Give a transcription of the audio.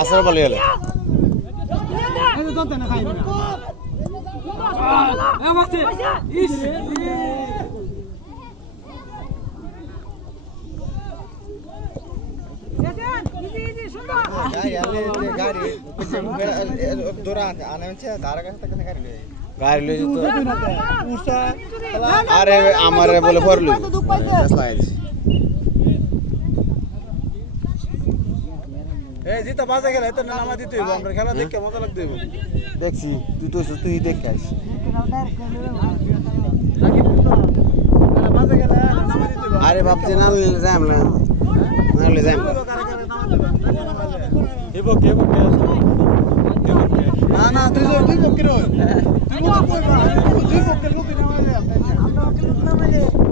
আসর বলে গেল আরে আমার বলে পড়লি জিতা বাজে গেলে তো নামা দিতে হইব আমরা খেলা দেখে মজা লাগতে হইব দেখছি তুই তো তুই দেখে আইস আরে ভাবছি না যাইম না নাহলে যাইম না না তুই পক্ষে রয় তুই পক্ষে লোক নামা যায়